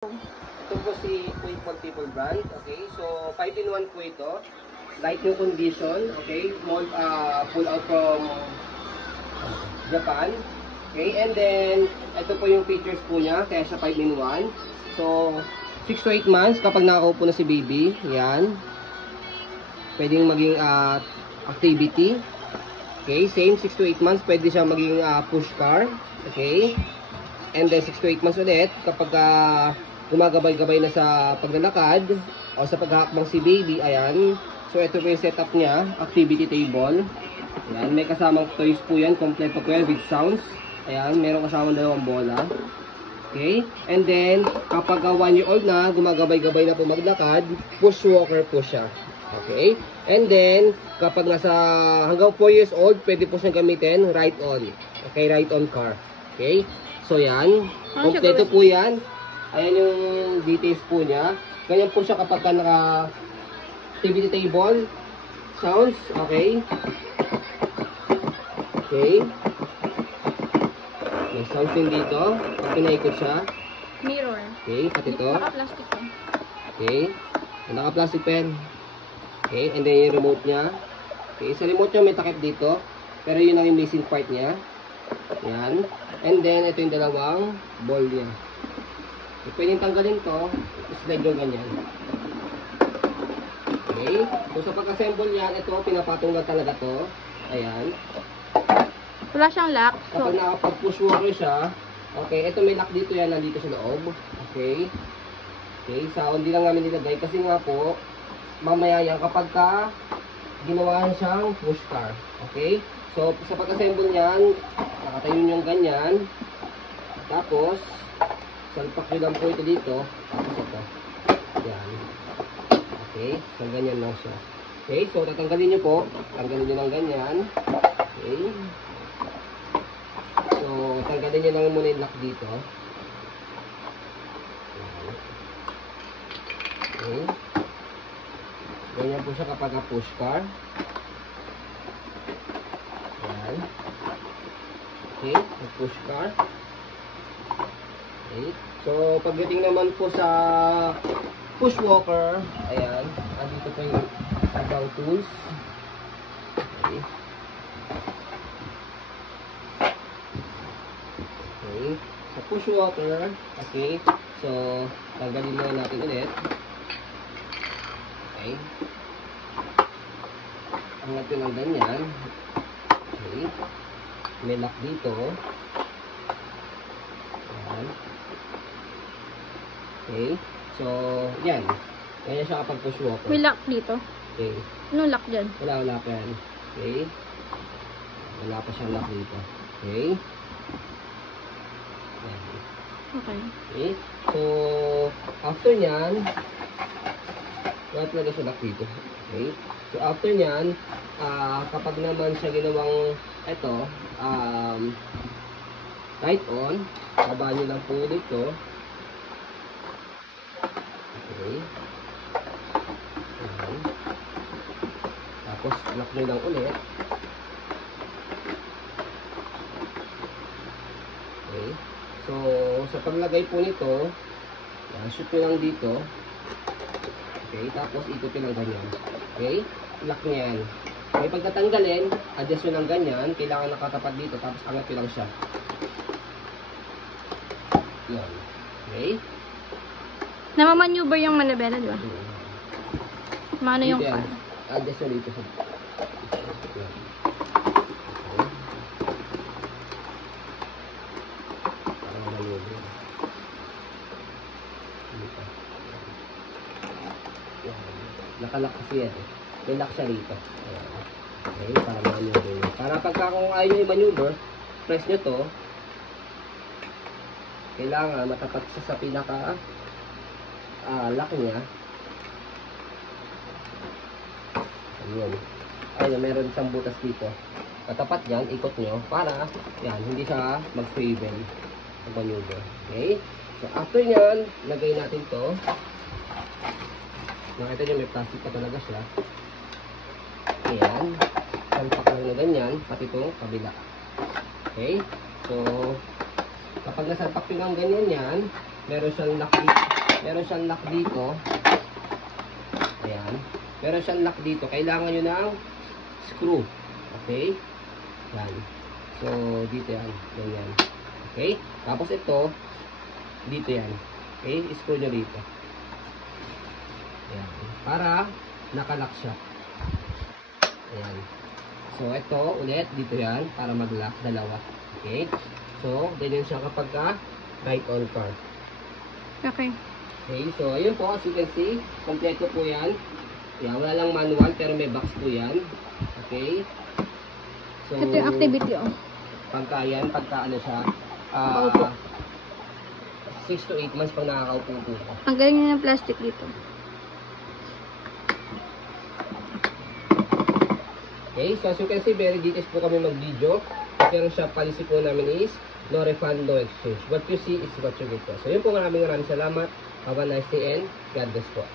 Ito po si Quick Multiple Brand. Okay, so 5-in-1 po ito. Light new condition. Okay, small, pull out from Japan. Okay, and then ito po yung features po niya, kaya siya 5-in-1. So 6 to 8 months kapag nakakaupo na si baby. Yan. Pwedeng maging activity. Okay, same 6 to 8 months pwede siya maging push car. Okay. And then 6 to 8 months ulit kapag gumagabay-gabay na sa paglalakad o sa paghahakbang si baby. Ayan. So ito po yung setup niya, activity table. Ayan, may kasamang toys po yan, kompleto po yan with sounds. Ayan, meron kasamang dalawang bola. Okay? And then kapag 1 year old na, gumagabay-gabay na po maglakad, push walker po siya. Okay? And then kapag nasa hanggang 4 years old, pwede po siyang gamitin right on. Okay, right on car. Okay? So yan, kompleto po yan. Ayan yung details po niya. Ganyan po siya kapag naka activity table, sounds, okay. Okay. May sounds din dito. Pag pinaikot siya. Mirror. Okay, pati ito. Naka-plastic pen. Okay. Naka-plastic pen. Okay, and then yung remote niya. Okay, sa remote niya may takip dito. Pero yun ang yung missing part niya. Yan. And then, ito yung dalawang ball niya. So, pwedeng tanggalin to. Slide yung ganyan. Okay. So, sa pag-assemble yan, ito, pinapatong lang talaga to. Ayan. Wala siyang lock. So, Kapag nakapag-push walker siya, okay, ito may lock dito yan, nandito sa loob. Okay. Okay, so, hindi lang namin nilagay. Kasi nga po, mamaya yan, kapag ginawa siyang push car. Okay. So, sa pag-assemble niyan, nakatayo nyo yung ganyan. Tapos, salpak nyo lang po ito dito. Tapos ito. Yan. Okay. So, ganyan lang siya. Okay. So, tatanggalin nyo po. Tanggalin nyo lang ganyan. Okay. So, tanggalin nyo lang muna yung lock dito. Yan. Okay. Ganyan po siya kapag push car. Okay, push car. Okay. So, pagdating naman po sa push walker, ayan, andito po yung about tools. Okay. Okay. Sa push walker, okay, so, tanggalin muna natin ulit. Okay. Angat yun ng ganyan. Okay. May lock dito. Ayan. Okay. So, yan. Kaya siya kapag push walker. may lock dito. Okay. Anong lock dyan? Wala pa yan. Okay. Wala pa siyang lock dito. Okay. Ayan. Okay. Okay. So, after nyan, wala talaga siya lock dito. Okay. So, after nyan, kapag naman siya ginawang ito, right on, baba nyo lang po dito. Okay. Ayan. Tapos, lock nyo lang ulit. Okay. So, sa paglagay po nito, shoot nyo lang dito. Okay. Tapos, ikot nyo lang ganyan. Okay. Lock nyo yan. Okay, pagkatanggalin, adjust nyo lang ganyan. Kailangan nakatapat dito. Tapos angat nyo lang siya. Yan. Okay. Namamaneuver yung manibela, di ba? Mano yung Dito yan. car? Adjust nyo dito sa... Yan. Okay. Para mamaneuver. Dito. Yan. Nakalock kasi yan. May lock siya dito. Ayan. Okay, para maneuver nyo. Para pagka kung ayaw nyo i-maneuver, press nyo to. Kailangan matapat siya sa pinaka lock niya. Ayan. Ayun, meron isang butas dito. Katapat yan, ikot nyo para yan, hindi siya mag-swivel mag-maneuver. Okay? So, after yan, lagay natin to. Nakita nyo, may plastic pa talaga siya. Ayan. Salpak lang na ganyan, pati itong kabila. Okay? So, kapag nasalpak nyo ng ganyan yan, Meron siyang lock dito. Meron siyang lock dito. Ayan. Meron siyang lock dito. Kailangan nyo ng screw. Okay? Yan. So, dito yan. Ganyan. Okay? Tapos ito, dito yan. Okay? Screw nyo dito. Ayan. Para nakalock siya. Ayan. So, ito ulit, dito yan. Para mag-lock, dalawa. Okay? So, ganyan siya kapag right on car. Okay. Okay, so ayun po, as you can see, kompleto po yan. Yan, wala lang manual, pero may box po yan. Okay. So, Ito yung activity, oh. pagka ano siya, Paupo. 6 to 8 months pag nakakaupo po ko. Ang galing nyo ng plastic dito. Okay, so as you can see, very details po kami mag-video. Kasi ang shop policy po namin is, no refund, no exchange. What you see is what you get po. So yun po, maraming salamat. Have a nice day and God bless po.